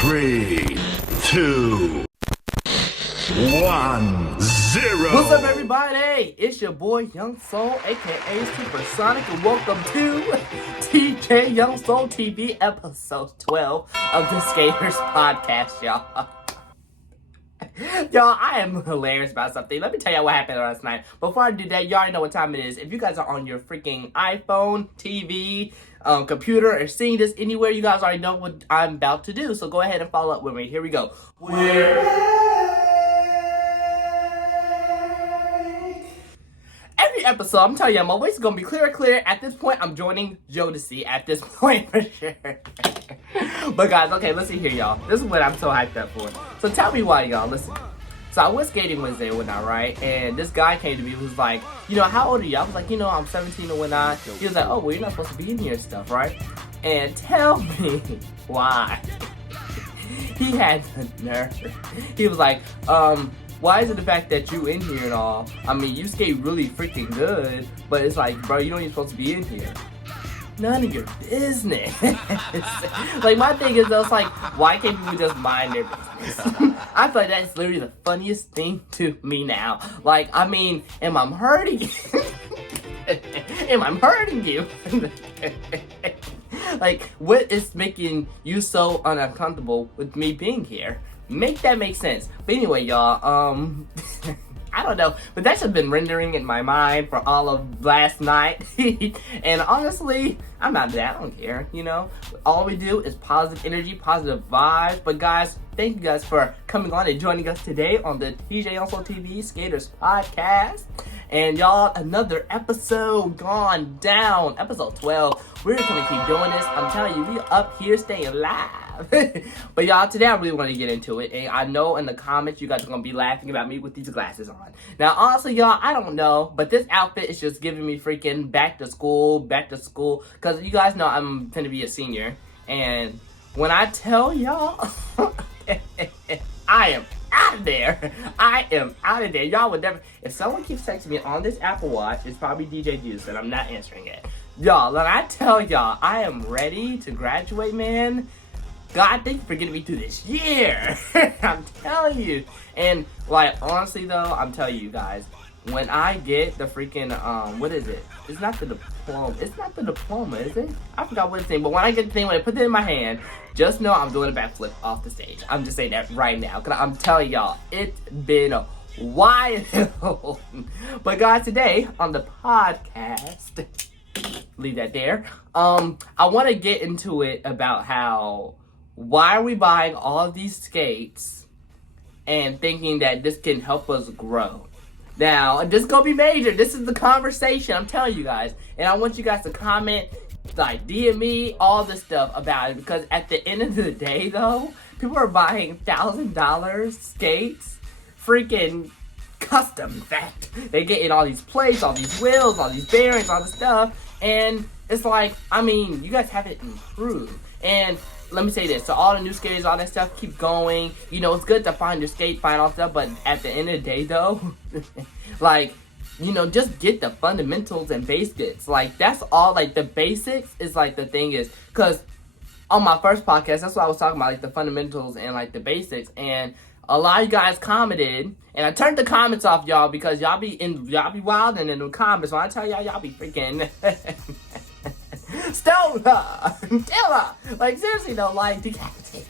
3, 2, 1, 0. What's up, everybody? It's your boy Young Soul, aka Supersonic, and welcome to TJ Young Soul TV episode 12 of the Skaters Podcast, y'all. Y'all, I am hilarious about something. Let me tell y'all what happened last night. Before I do that, y'all already know what time it is. If you guys are on your freaking iPhone, TV, computer, or seeing this anywhere, you guys already know what I'm about to do. So go ahead and follow up with me. Here we go. Every episode, I'm telling you, my voice is going to be clear. At this point, I'm joining Jodeci at this point for sure. But guys, okay, listen here, y'all. This is what I'm so hyped up for. So tell me why, y'all. Listen. So I went skating Wednesday and whatnot, right? And this guy came to me and was like, how old are you? I was like, I'm 17 and whatnot. He was like, oh, well, you're not supposed to be in here and stuff, right? And tell me why. He had the nerve. He was like, why is it the fact that you in here and all? I mean, you skate really freaking good, but it's like, bro, you don't even supposed to be in here. None of your business. Like, my thing is, though, it's like, why can't people just mind their business? I feel like that's literally the funniest thing to me now. Like, I mean, am I hurting you? Am I hurting you? Like, what is making you so uncomfortable with me being here? Make that make sense. But anyway, y'all, I don't know, but that's just been rendering in my mind for all of last night. And honestly, I'm not that. I don't care, All we do is positive energy, positive vibes. But guys, thank you guys for coming on and joining us today on the TJ Also TV Skaters Podcast. And y'all, another episode gone down. Episode 12. We're gonna keep doing this. I'm telling you, we up here staying alive. But y'all, today I really want to get into it. And I know in the comments you guys are gonna be laughing about me with these glasses on. Now, honestly, y'all, I don't know, but this outfit is just giving me freaking back to school. Because you guys know I'm gonna be a senior. And when I tell y'all, I am out of there. I am out of there. Y'all would never. If someone keeps texting me on this Apple Watch, it's probably DJ Juice, and I'm not answering it. Y'all, when I tell y'all I am ready to graduate, man, God, thank you for getting me through this year. I'm telling you. And, like, honestly, though, I'm telling you guys, when I get the freaking, what is it? It's not the diploma. It's not the diploma, is it? I forgot what it's saying. But when I get the thing, when I put it in my hand, just know I'm doing a backflip off the stage. I'm just saying that right now. Because I'm telling y'all, it's been a while. But, guys, today on the podcast, leave that there. I want to get into it about why are we buying all of these skates and thinking that this can help us grow? Now, this is going to be major. This is the conversation, I'm telling you guys. And I want you guys to comment, like, DM me, all this stuff about it. Because at the end of the day, though, people are buying $1,000 skates, freaking custom, in fact. They get in all these plates, all these wheels, all these bearings, all this stuff. And it's like, I mean, you guys haven't improved. And let me say this, so all the new skaters, all that stuff, keep going. It's good to find your skate, find all stuff, but at the end of the day, though, like, just get the fundamentals and basics. Like, that's all, like, the basics is, like, the thing is, because on my first podcast, that's what I was talking about, like, the fundamentals and, like, the basics, and a lot of you guys commented, and I turned the comments off, y'all, because y'all be wilding in the comments. When I tell y'all be freaking stoner, killer, like, seriously though, like, decapitated.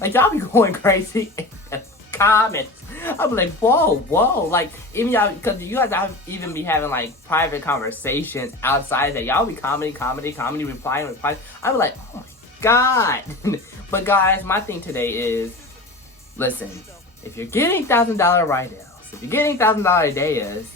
Like, y'all be going crazy in the comments. I'm like, whoa, like, even y'all, because you guys have even be having, like, private conversations outside that. Y'all be commenting, replying. I'm like, oh my God. But guys, my thing today is, listen, if you're getting $1,000 write-outs, if you're getting $1,000 days,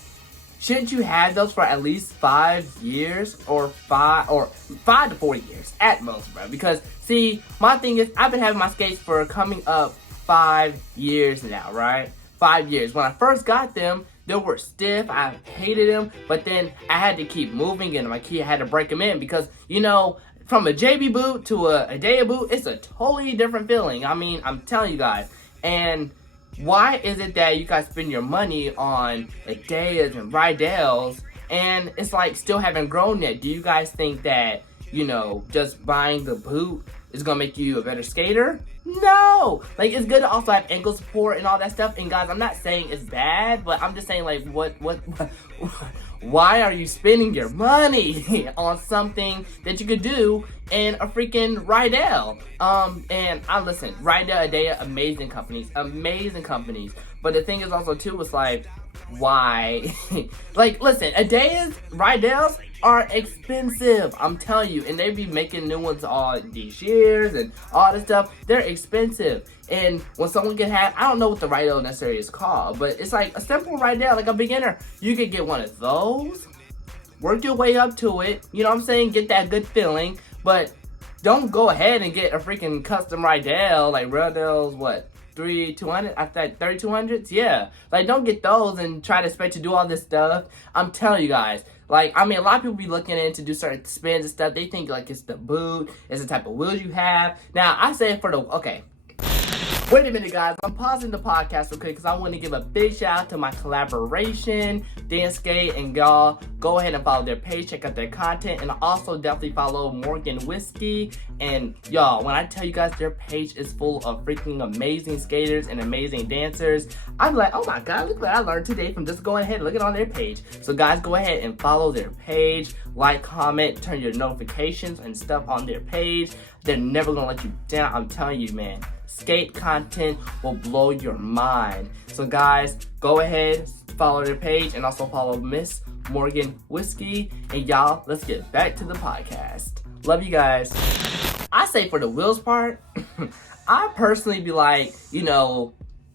shouldn't you have those for at least 5 years or 5 to 4 years at most, bro? Because, see, my thing is, I've been having my skates for coming up 5 years now, right? 5 years. When I first got them, they were stiff. I hated them, but then I had to keep moving in them. I had to break them in because, from a JB boot to a Daya boot, it's a totally different feeling. I mean, I'm telling you guys. And why is it that you guys spend your money on Adayas and Rydell's and it's like still haven't grown yet? Do you guys think that, just buying the boot is gonna make you a better skater? No, like it's good to also have ankle support and all that stuff. And guys, I'm not saying it's bad, but I'm just saying like why are you spending your money on something that you could do in a freaking Rydell? And I listen, Rydell, Adea, amazing companies. But the thing is also too was like, why? Like, listen, Adea's, Rydells are expensive. I'm telling you, and they be making new ones all these years and all this stuff. They're expensive. And when someone can have, I don't know what the Rydell necessarily is called, but it's like a simple Rydell, like a beginner. You could get one of those, work your way up to it. You know what I'm saying? Get that good feeling, but don't go ahead and get a freaking custom Rydell, like Rydell's what? 3,200, I thought 3,200s, yeah. Like, don't get those and try to expect to do all this stuff. I'm telling you guys, like, I mean, a lot of people be looking in to do certain spins and stuff. They think like it's the boot, it's the type of wheels you have. Now, I say for the, okay. Wait a minute, guys. I'm pausing the podcast real quick because I want to give a big shout out to my collaboration, Dan Skate, and y'all. Go ahead and follow their page, check out their content, and also definitely follow Morgan Whiskey. And y'all, when I tell you guys their page is full of freaking amazing skaters and amazing dancers, I'm like, oh my god, look what I learned today from just going ahead and looking on their page. So guys, go ahead and follow their page, like, comment, turn your notifications and stuff on their page. They're never gonna let you down. I'm telling you, man. Skate content will blow your mind. So guys, go ahead, follow their page, and also follow Miss Morgan Whiskey. And y'all, let's get back to the podcast. Love you guys. I say for the wheels part, I personally be like, you know,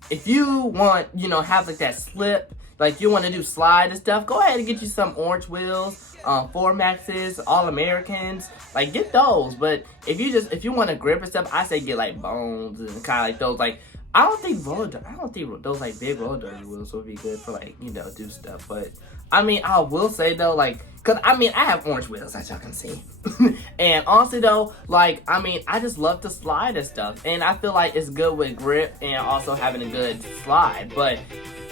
if you want, you know, have like that slip, like you want to do slide and stuff, go ahead and get you some orange wheels. 4Maxes, All-Americans, like get those. But if you want to grip and stuff, I say get like Bones and kind of like those. Like I don't think those like big roller derby wheels would be good for like, you know, do stuff. But I mean, I will say though, like, cause I mean I have orange wheels as y'all can see, and honestly though, like I mean I just love to slide and stuff, and I feel like it's good with grip and also having a good slide. But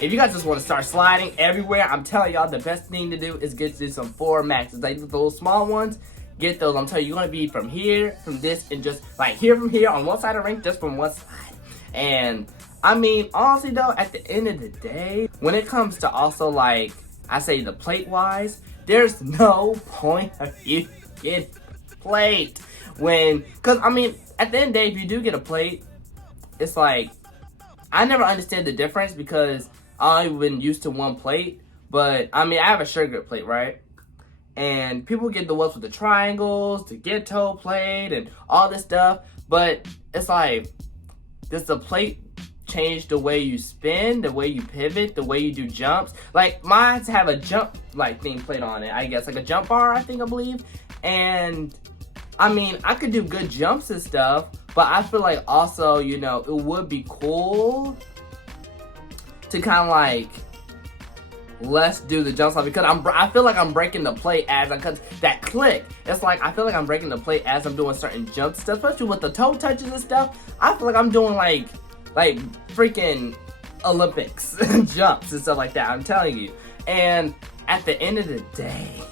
if you guys just want to start sliding everywhere, I'm telling y'all the best thing to do is get you some 4Maxes, like those small ones. Get those. I'm telling you, you're gonna be from here, from this, and just like here from here on one side of the rink, just from one side. And I mean, honestly though, at the end of the day, when it comes to also like I say the plate wise, there's no point of you getting plate cause I mean, at the end of the day, if you do get a plate, it's like I never understood the difference because I've been used to one plate. But I mean, I have a sugar grip plate, right? And people get the ones with the triangles, the ghetto plate, and all this stuff. But it's like, does the plate change the way you spin, the way you pivot, the way you do jumps? Like mine's have a jump like thing plate on it, I guess, like a jump bar, I believe. And I mean, I could do good jumps and stuff, but I feel like also, you know, it would be cool to kind of like let's do the jump slide because I feel like I'm breaking the plate cause that click. It's like I feel like I'm breaking the plate as I'm doing certain jump stuff, especially with the toe touches and stuff. I feel like I'm doing like freaking Olympics jumps and stuff like that. I'm telling you. And at the end of the day,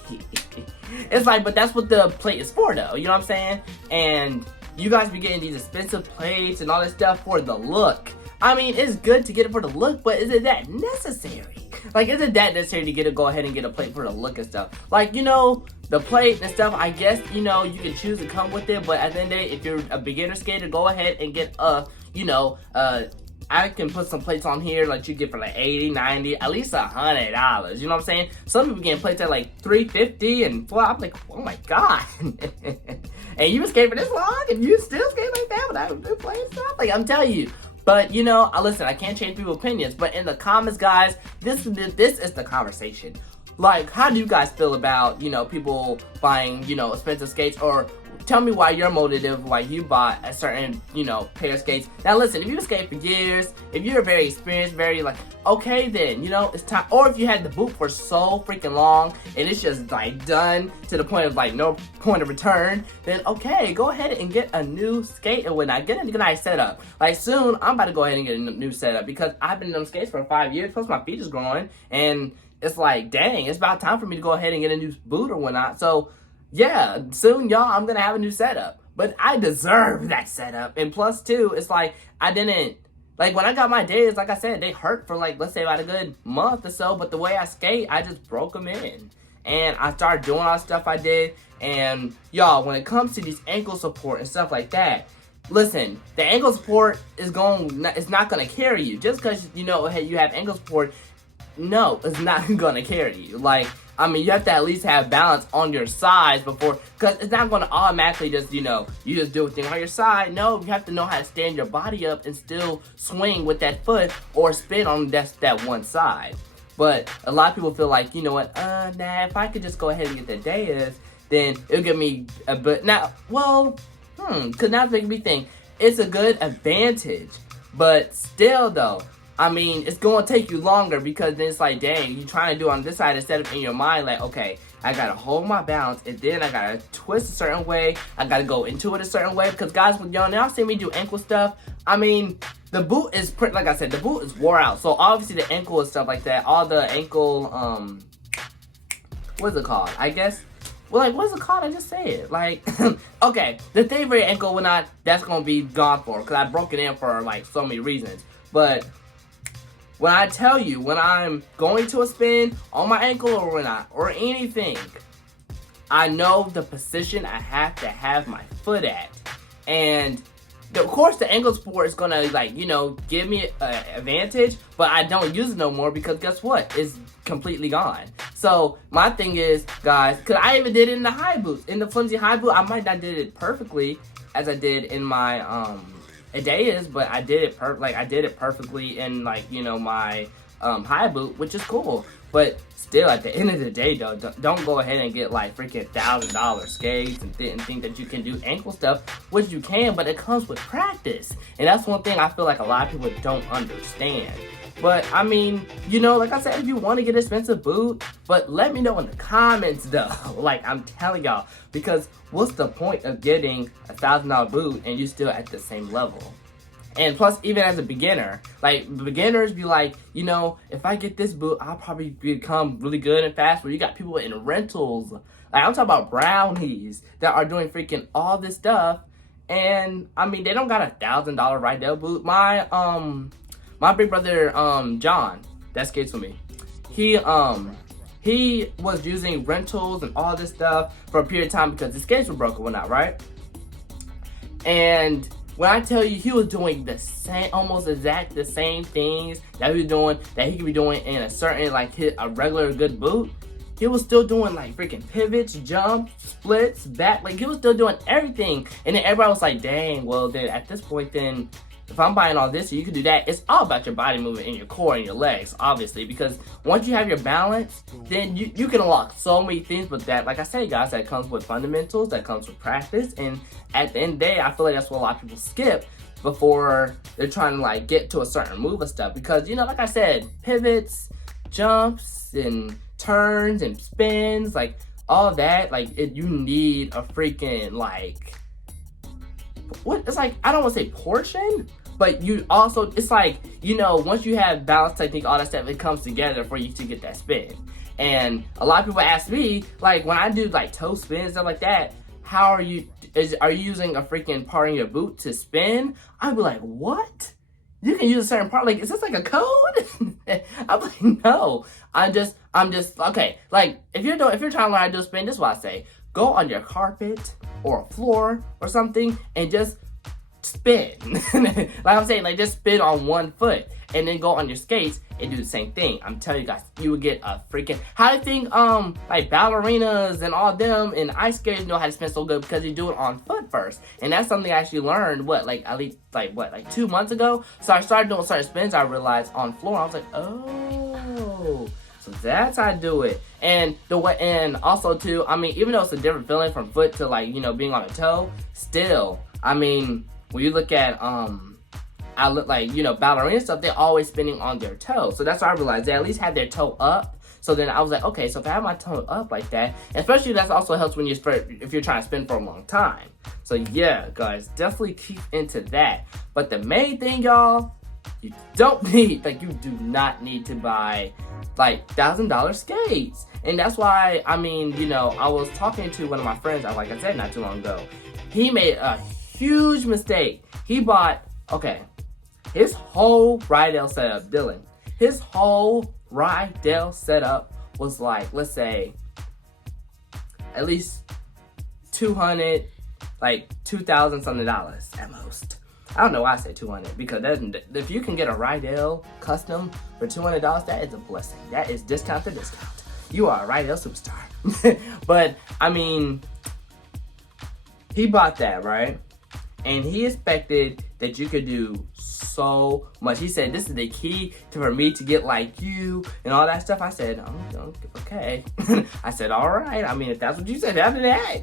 it's like, but that's what the plate is for, though. You know what I'm saying? And you guys be getting these expensive plates and all this stuff for the look. I mean, it's good to get it for the look, but is it that necessary? Like, is it that necessary to go ahead and get a plate for the look and stuff? Like, you know, the plate and stuff, I guess, you know, you can choose to come with it, but at the end of the day, if you're a beginner skater, go ahead and get you know, I can put some plates on here like you get for like 80, 90, at least $100. You know what I'm saying? Some people getting plates at like $350 and well, I'm like, oh my god. And you been skating for this long and you still skate like that without good playing stuff? Like, I'm telling you. But, you know, listen, I can't change people's opinions. But in the comments, guys, this is the conversation. Like, how do you guys feel about, you know, people buying, you know, expensive skates? Or tell me why your motive, why you bought a certain, you know, pair of skates. Now, listen, if you skate for years, if you're very experienced, very, like, okay, then, you know, it's time. Or if you had the boot for so freaking long and it's just, like, done to the point of, like, no point of return, then, okay, go ahead and get a new skate and whatnot. Get a nice setup. Like, soon, I'm about to go ahead and get a new setup because I've been in them skates for 5 years, plus my feet is growing, and it's like, dang, it's about time for me to go ahead and get a new boot or whatnot. So, yeah, soon, y'all, I'm going to have a new setup. but I deserve that setup. And plus two, it's like I didn't like when I got my days. Like I said, they hurt for like let's say about a good month or so. But the way I skate, I just broke them in, and I started doing all the stuff I did. And y'all, when it comes to these ankle support and stuff like that, listen, the ankle support it's not gonna carry you just because you know hey you have ankle support. No, it's not gonna carry you. Like, I mean, you have to at least have balance on your sides before, because it's not gonna automatically just, you know, you just do a thing on your side. No, you have to know how to stand your body up and still swing with that foot or spin on that one side. But a lot of people feel like, you know what, nah, if I could just go ahead and get the Deus, then it'll give me a bit. Now, well, because now it's making me think, it's a good advantage, but still though, I mean, it's going to take you longer because then it's like, dang, you're trying to do it on this side instead of in your mind, like, okay, I got to hold my balance and then I got to twist a certain way. I got to go into it a certain way because guys, when y'all now see me do ankle stuff, I mean, the boot is, like I said, the boot is wore out. So obviously the ankle and stuff like that, all the ankle, what's it called? I guess, well, like, what's it called? I just say it. Like, okay, the favorite ankle, that's going to be gone for because I broke it in for like so many reasons. But when I tell you, when I'm going to a spin on my ankle or anything, I know the position I have to have my foot at. And of course the ankle support is gonna like, you know, give me an advantage, but I don't use it no more because guess what? It's completely gone. So my thing is, guys, cause I even did it in the high boots. In the flimsy high boot, I might not did it perfectly as I did in my Deus, but I did it perfectly in like, you know, my high boot, which is cool. But still, at the end of the day, though, don't go ahead and get like freaking $1,000 skates and think that you can do ankle stuff, which you can, but it comes with practice. And that's one thing I feel like a lot of people don't understand. But I mean, you know, like I said, if you want to get an expensive boot, but let me know in the comments though. Like I'm telling y'all, because what's the point of getting $1,000 boot and you still at the same level? And plus, even as a beginner, like beginners be like, you know, if I get this boot, I'll probably become really good and fast. Where you got people in rentals, like I'm talking about brownies that are doing freaking all this stuff, and I mean they don't got $1,000 right there boot. My big brother, John, that skates with me. He was using rentals and all this stuff for a period of time because his skates were broken or whatnot, right? And when I tell you, he was doing the same, almost exact the same things that he was doing, that he could be doing in a certain, like, hit a regular good boot. He was still doing like freaking pivots, jumps, splits, back, like he was still doing everything. And then everybody was like, dang, well then at this point then, if I'm buying all this, so you can do that. It's all about your body movement and your core and your legs, obviously, because once you have your balance, then you can unlock so many things with that. Like I say, guys, that comes with fundamentals, that comes with practice, and at the end of the day, I feel like that's what a lot of people skip before they're trying to like get to a certain move and stuff. Because, you know, like I said, pivots, jumps, and turns, and spins, like all that, like you need a freaking like, what, it's like, I don't want to say portion, but you also, it's like, you know, once you have balance technique, all that stuff, it comes together for you to get that spin. And a lot of people ask me, like, when I do like toe spins, stuff like that, how are you using a freaking part in your boot to spin? I'd be like, what? You can use a certain part, like, is this like a code? I'm like, no, I'm just, okay, like, if you're trying to learn how to do a spin, this is what I say, go on your carpet or a floor or something and just spin. Like I'm saying, like just spin on one foot and then go on your skates and do the same thing. I'm telling you guys, you would get a freaking, how do you think like ballerinas and all them and ice skaters know how to spin so good? Because you do it on foot first. And that's something I actually learned at least 2 months ago. So I started doing certain spins I realized on floor. I was like, oh, so that's how I do it. And also too, I mean, even though it's a different feeling from foot to like, you know, being on a toe, still, I mean, when you look at I look like, you know, ballerina stuff, they're always spinning on their toe. So that's what I realized. They at least have their toe up. So then I was like, okay, so if I have my toe up like that, especially that also helps when if you're trying to spin for a long time. So yeah, guys, definitely keep into that. But the main thing, y'all, you do not need to buy like $1,000 skates. And that's why, I mean, you know, I was talking to one of my friends, like I said, not too long ago. he made a huge mistake. He bought, okay, his whole Rydell setup, Dylan, his whole Rydell setup was like, let's say, at least 200, like $2,000 something at most. I don't know why I say 200 because if you can get a Rydell custom for $200, that is a blessing. That is discount to discount. You are a Rydell superstar. But I mean, he bought that, right? And he expected that you could do so much. He said, this is the key for me to get like you and all that stuff. I said, oh, okay. I said, all right. I mean, if that's what you said,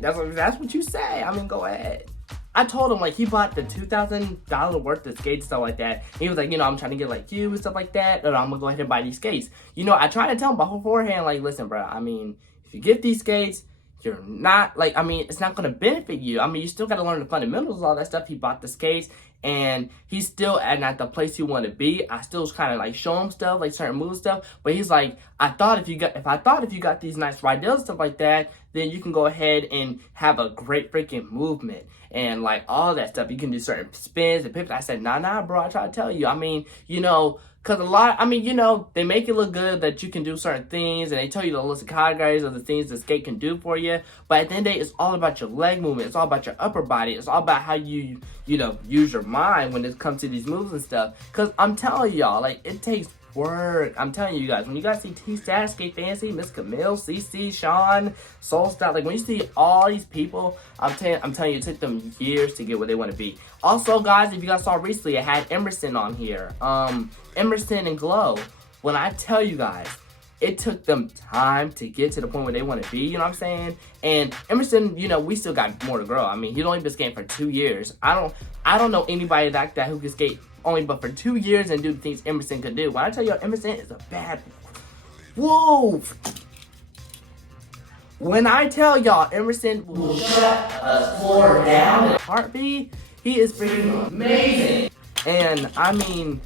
that's what you say. I mean, go ahead. I told him, like, he bought the $2,000 worth of skates and stuff like that. He was like, I'm trying to get like you and stuff like that. And I'm going to go ahead and buy these skates. I tried to tell him beforehand, like, listen, bro, I mean, if you get these skates, you're not, like, I mean, it's not going to benefit you. I mean, you still got to learn the fundamentals, all that stuff. He bought the skates, and he's still at the place he want to be. I still was kind of, like, show him stuff, like, certain move stuff. But he's like, I thought if you got these nice Rydell and stuff like that, then you can go ahead and have a great freaking movement. And, like, all that stuff. You can do certain spins and pivots. I said, nah, bro, I try to tell you. I mean, because they make it look good that you can do certain things, and they tell you the list of categories of the things the skate can do for you. But at the end of the day, it's all about your leg movement. It's all about your upper body. It's all about how you use your mind when it comes to these moves and stuff. Because I'm telling y'all, like, it takes work. I'm telling you guys, when you guys see T-Stat, Skate Fancy, Miss Camille, CC, Sean, Soul Style, like when you see all these people, I'm telling you, it took them years to get where they want to be. Also, guys, if you guys saw recently, I had Emerson on here. Emerson and Glow. When I tell you guys, it took them time to get to the point where they want to be, you know what I'm saying? And Emerson, we still got more to grow. I mean, he's only been skating for 2 years. I don't know anybody like that who can skate only but for 2 years and do the things Emerson could do. When I tell you, Emerson is a bad wolf. When I tell y'all, Emerson will shut a floor down in a heartbeat. He is freaking amazing. And I mean,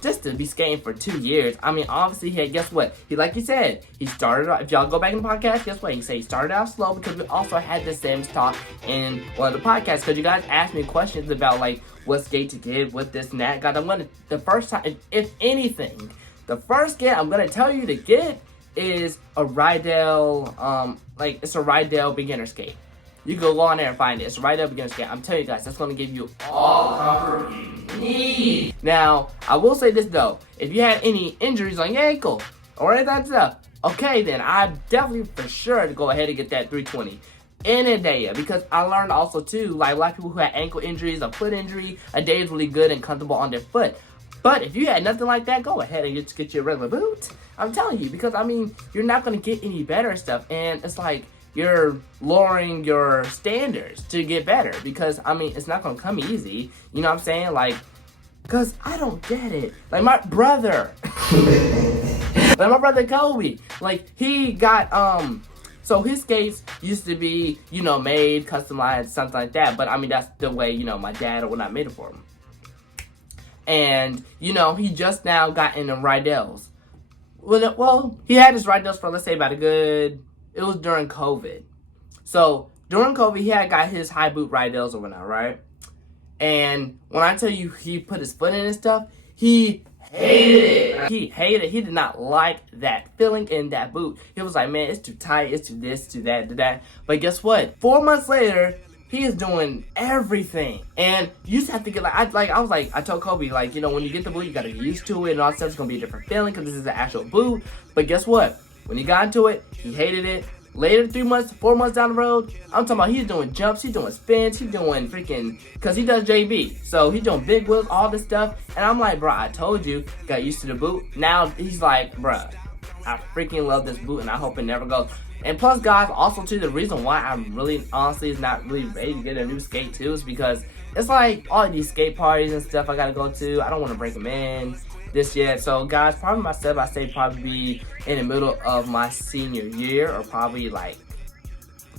just to be skating for 2 years, I mean, obviously, guess what? Like you said, he started off, if y'all go back in the podcast, guess what? He said he started out slow because we also had the Sims talk in one of the podcasts because you guys asked me questions about, like, what skate to get, what this and that. God, the first time, if anything, the first skate I'm going to tell you to get is a Rydell, it's a Rydell beginner skate. You can go on there and find it. It's a Rydell beginner skate. I'm telling you guys, that's going to give you all the comfort you need. Now, I will say this though. If you had any injuries on your ankle or any of that stuff, okay, then I definitely for sure to go ahead and get that 320 any day. Because I learned also too, like a lot of people who had ankle injuries, a foot injury, a day is really good and comfortable on their foot. But if you had nothing like that, go ahead and just get you a regular boot. I'm telling you, because I mean, you're not going to get any better stuff. And it's like, you're lowering your standards to get better because, I mean, it's not going to come easy. You know what I'm saying? Like, because I don't get it. Like, my brother, Kobe, like, he got, so his skates used to be, made, customized, something like that. But, I mean, that's the way, my dad or whatnot made it for him. And, he just now got into Rydells. Well, he had his Rydells for, let's say, about it was during COVID. So, during COVID, he had got his high boot Rydells or whatnot, right? And when I tell you he put his foot in and stuff, he hated it. He hated it. He did not like that feeling in that boot. He was like, man, it's too tight. It's too this, too that, to that. But guess what? 4 months later, he is doing everything. And you just have to get, I told Kobe, like, when you get the boot, you got to get used to it. And all that stuff, it's going to be a different feeling because this is an actual boot. But guess what? When he got into it, he hated it. Later, 4 months down the road, I'm talking about he's doing jumps, he's doing spins, he's doing freaking, because he does JV. So he's doing big wheels, all this stuff. And I'm like, bro, I told you, got used to the boot. Now he's like, bro, I freaking love this boot and I hope it never goes. And plus, guys, also too, the reason why I'm really, honestly, is not really ready to get a new skate too is because it's like all of these skate parties and stuff I gotta go to. I don't want to break them in this yet. So guys, probably myself, I say probably be in the middle of my senior year or probably like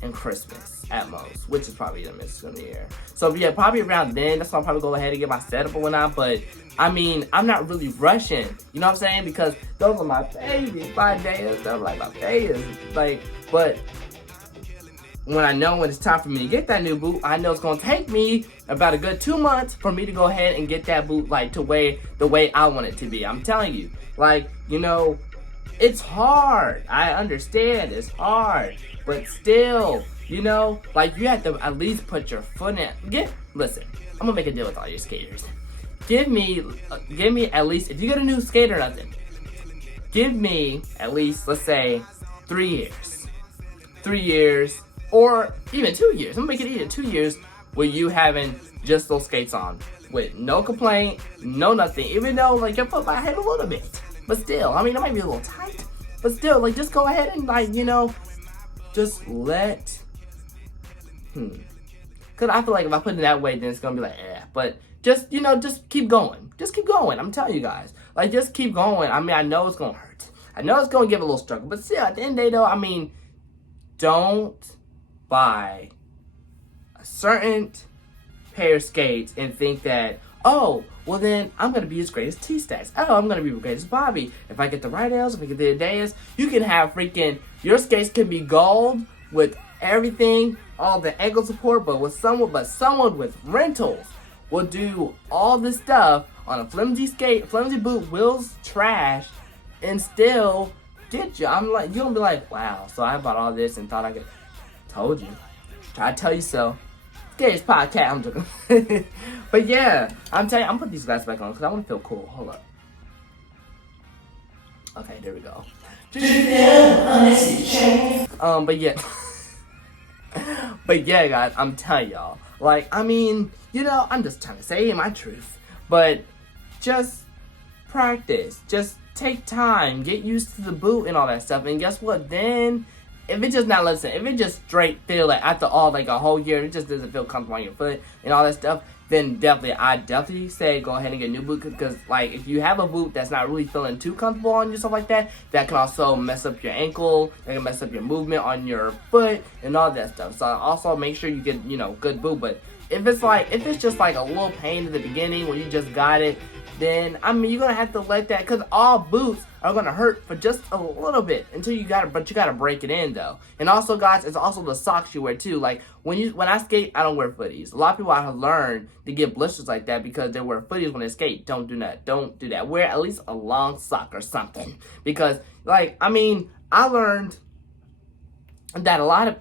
in Christmas at most, which is probably the midst of the year. So yeah, probably around then, that's why I'll probably go ahead and get my setup or whatnot. But I mean, I'm not really rushing, you know what I'm saying? Because those are my babies, 5 days, they're like my babies. Like, but when I know when it's time for me to get that new boot, I know it's gonna take me about a good 2 months for me to go ahead and get that boot like the way I want it to be. I'm telling you, like, you know, it's hard. I understand it's hard, but still, you know, like you have to at least put your foot in. Listen, I'm gonna make a deal with all your skaters. Give me at least, if you get a new skate or nothing, give me at least, let's say, 3 years. 3 years, or even 2 years. I'm gonna make it even 2 years where you having just those skates on with no complaint, no nothing. Even though like your foot might hit a little bit, but still, I mean, it might be a little tight, but still, like just go ahead and like, you know, just let. Cause I feel like if I put it that way, then it's gonna be like, But just, you know, just keep going. Just keep going. I'm telling you guys, like just keep going. I mean, I know it's gonna hurt. I know it's gonna give a little struggle, but still, at the end of the day, though, I mean, don't buy a certain pair of skates and think that, oh, well then I'm gonna be as great as T-Stacks. Oh, I'm gonna be as great as Bobby. If I get the right L's, if I get the Adayas, you can have freaking, your skates can be gold with everything, all the ankle support, but someone with rentals will do all this stuff on a flimsy boot, wheels trash, and still get you. I'm like, you're gonna be like, wow, so I bought all this and thought I could. Told you. Try to tell you so. This podcast, I'm joking. But yeah, I'm telling you, I'm putting these glasses back on because I want to feel cool. Hold up. Okay, there we go. But yeah. But yeah, guys, I'm telling y'all. Like, I mean, you know, I'm just trying to say my truth. But just practice. Just take time. Get used to the boot and all that stuff. And guess what? Then, if it just not listen, if it just straight feel like after all, like a whole year, it just doesn't feel comfortable on your foot and all that stuff, then I definitely say go ahead and get a new boot. Because, like, if you have a boot that's not really feeling too comfortable on you, stuff like that, that can also mess up your ankle, that can mess up your movement on your foot and all that stuff. So also make sure you get, you know, good boot. But if it's just like a little pain in the beginning when you just got it, then, I mean, you're going to have to let that, because all boots are going to hurt for just a little bit until you got to break it in, though. And also, guys, it's also the socks you wear, too. Like, when I skate, I don't wear footies. A lot of people I have learned to get blisters like that because they wear footies when they skate. Don't do that. Don't do that. Wear at least a long sock or something. Because, like, I mean, I learned that a lot of...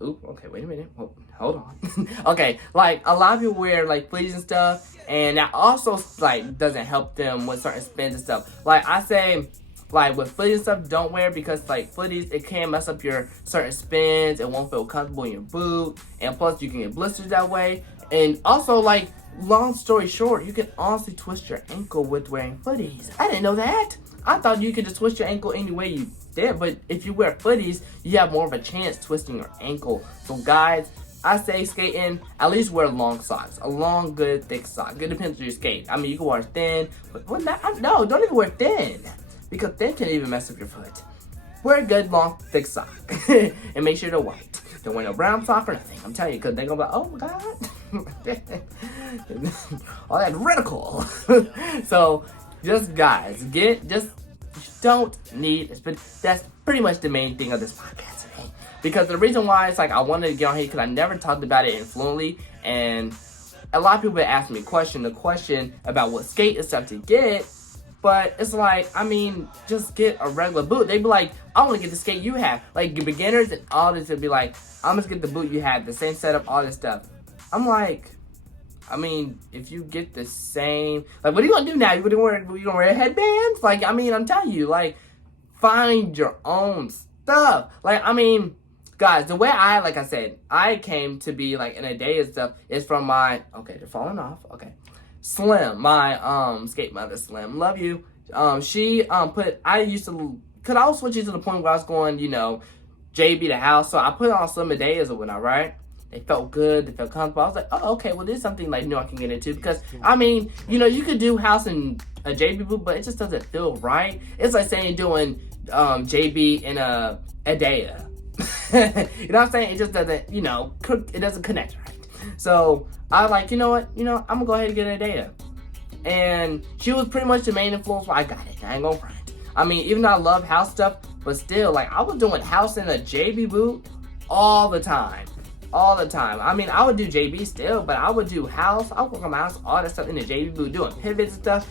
Oop, okay, wait a minute. Hold on. Okay, like, a lot of people wear, like, fleeces and stuff, and that also, like, doesn't help them with certain spins and stuff. Like, I say, like, with footies and stuff, don't wear, because, like, footies, it can mess up your certain spins. It won't feel comfortable in your boot, and plus, you can get blisters that way. And also, like, long story short, you can honestly twist your ankle with wearing footies. I didn't know that. I thought you could just twist your ankle any way you did, but if you wear footies, you have more of a chance twisting your ankle. So, guys, I say skating, at least wear long socks. A long, good, thick sock. It depends on your skate. I mean, you can wear thin, but no, don't even wear thin, because thin can even mess up your foot. Wear a good, long, thick sock, and make sure they're white. Don't wear no brown sock or nothing. I'm telling you, because they're gonna be like, oh my god, all that reticle. So, just guys, don't need. But that's pretty much the main thing of this podcast today. Because the reason why it's like I wanted to get on here, because I never talked about it fluently, and a lot of people ask me the question about what skate and stuff to get, but it's like, I mean, just get a regular boot. They be like, I want to get the skate you have. Like, beginners and all this would be like, I'm just get the boot you have, the same setup, all this stuff. I'm like, I mean, if you get the same, like, what are you gonna do now? You gonna wear headbands? Like, I mean, I'm telling you, like, find your own stuff. Like, I mean, guys, the way like I said, I came to be like in a day and stuff is from my, okay, they're falling off. Okay, Slim, my skate mother, Slim, love you. She I used to, cause I was switching to the point where I was going, you know, JB the house, so I put on some Adayas or whatnot, right? They felt good, they felt comfortable. I was like, oh, okay, well, there's something like new I can get into, because I mean, you know, you could do house in a JB boot, but it just doesn't feel right. It's like saying doing JB in a Adaya. You know what I'm saying? It just doesn't, you know, it doesn't connect right. So I was like, you know what? I'm gonna go ahead and get a data. And she was pretty much the main influence why I got it. I ain't gonna front. I mean, even though I love house stuff, but still, like, I was doing house in a JB boot all the time. All the time. I mean, I would do JB still, but I would do house. I would work on my house, all that stuff in the JB boot, doing pivots and stuff.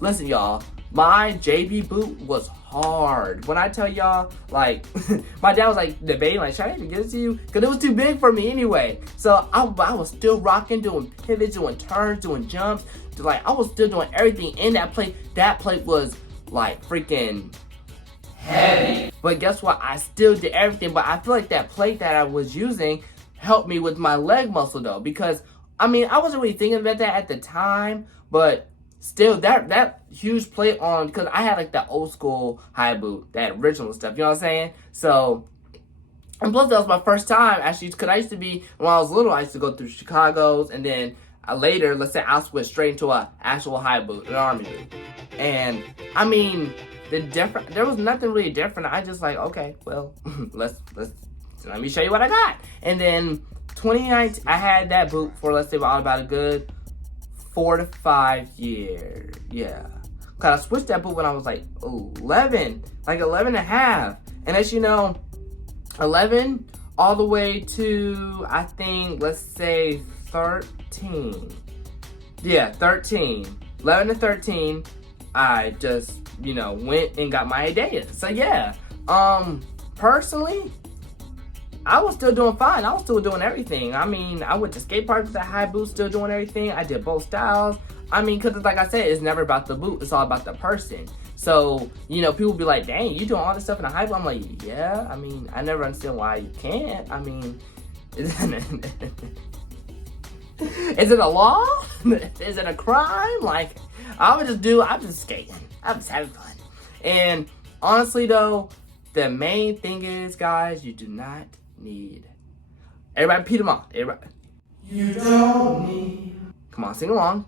Listen, y'all, my JB boot was hard. When I tell y'all, like, my dad was like debating, like, should I even give it to you? Because it was too big for me anyway. So I was still rocking, doing pivots, doing turns, doing jumps. Like, I was still doing everything in that plate. That plate was like freaking heavy. But guess what? I still did everything. But I feel like that plate that I was using helped me with my leg muscle though, because I mean, I wasn't really thinking about that at the time, but still, that huge plate on, because I had like that old school high boot, that original stuff, you know what I'm saying? So, and plus that was my first time actually, because I used to be, when I was little, I used to go through Chicago's, and then later, let's say I switched straight into a actual high boot, an army boot. And I mean, there was nothing really different. I just like, okay, well, let me show you what I got. And then 2019, I had that boot for, let's say, about a good 4 to 5 years. Yeah. Because I switched that boot when I was like 11 and a half. And as you know, 11 all the way to, I think, let's say 13. Yeah, 13. 11 to 13, I just, went and got my idea. So yeah, personally, I was still doing fine. I was still doing everything. I mean, I went to skate parks with that high boot, still doing everything. I did both styles. I mean, because like I said, it's never about the boot. It's all about the person. So, people be like, dang, you doing all this stuff in a high boot? I'm like, yeah. I mean, I never understand why you can't. I mean, is it a law? Is it a crime? Like, I'm just skating. I'm just having fun. And honestly, though, the main thing is, guys, you do not need. Everybody repeat them all. Everybody. You don't need. Come on, sing along.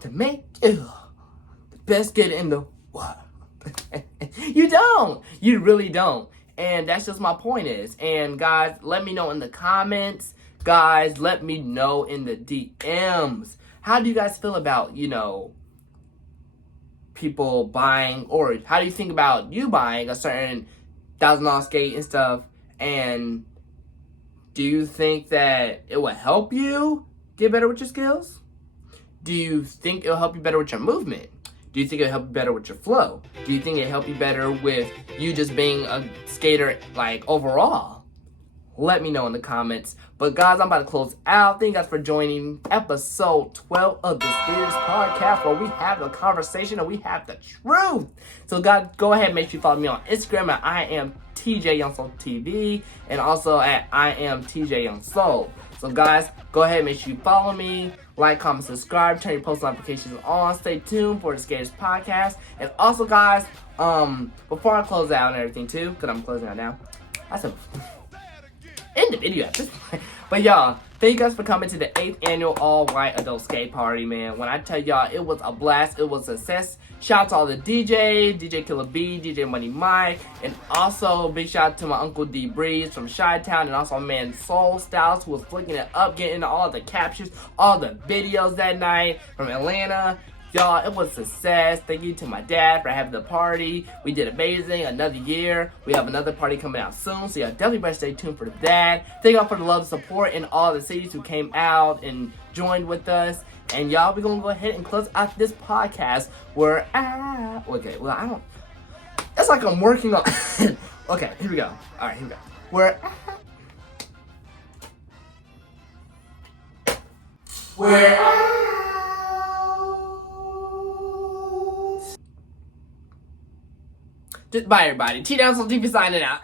To make you the best kid in the world. You don't. You really don't. And that's just my point is. And guys, let me know in the comments. Guys, let me know in the DMs. How do you guys feel about, people buying, or how do you think about you buying a certain $1,000 skate and stuff? And do you think that it will help you get better with your skills? Do you think it'll help you better with your movement? Do you think it'll help you better with your flow? Do you think it'll help you better with you just being a skater, like, overall? Let me know in the comments. But guys, I'm about to close out. Thank you guys for joining episode 12 of the Skaters Podcast, where we have the conversation and we have the truth. So guys, go ahead and make sure you follow me on Instagram at IamTJYoungSoulTV, and also at IamTJYoungSoul. So guys, go ahead and make sure you follow me, like, comment, subscribe, turn your post notifications on, stay tuned for the Skaters Podcast. And also guys, before I close out and everything too, because I'm closing out now, I said in the video at this point. But y'all, thank you guys for coming to the 8th annual all-white adult skate party, man. When I tell y'all, it was a blast, it was a success. Shout out to all the DJs, DJ Killer B, DJ Money Mike, and also big shout out to my Uncle D Breeze from Chi-Town, and also my man Soul Styles, who was flicking it up, getting into all the captures, all the videos that night from Atlanta. Y'all, it was a success. Thank you to my dad for having the party. We did amazing. Another year. We have another party coming out soon, so y'all definitely better stay tuned for that. Thank y'all for the love and support in all the cities who came out and joined with us. And y'all, we're going to go ahead and close out this podcast where okay, well, I don't. It's like I'm working on. Okay, here we go. All right, here we go. Bye, everybody. T-Down, so deep signing out.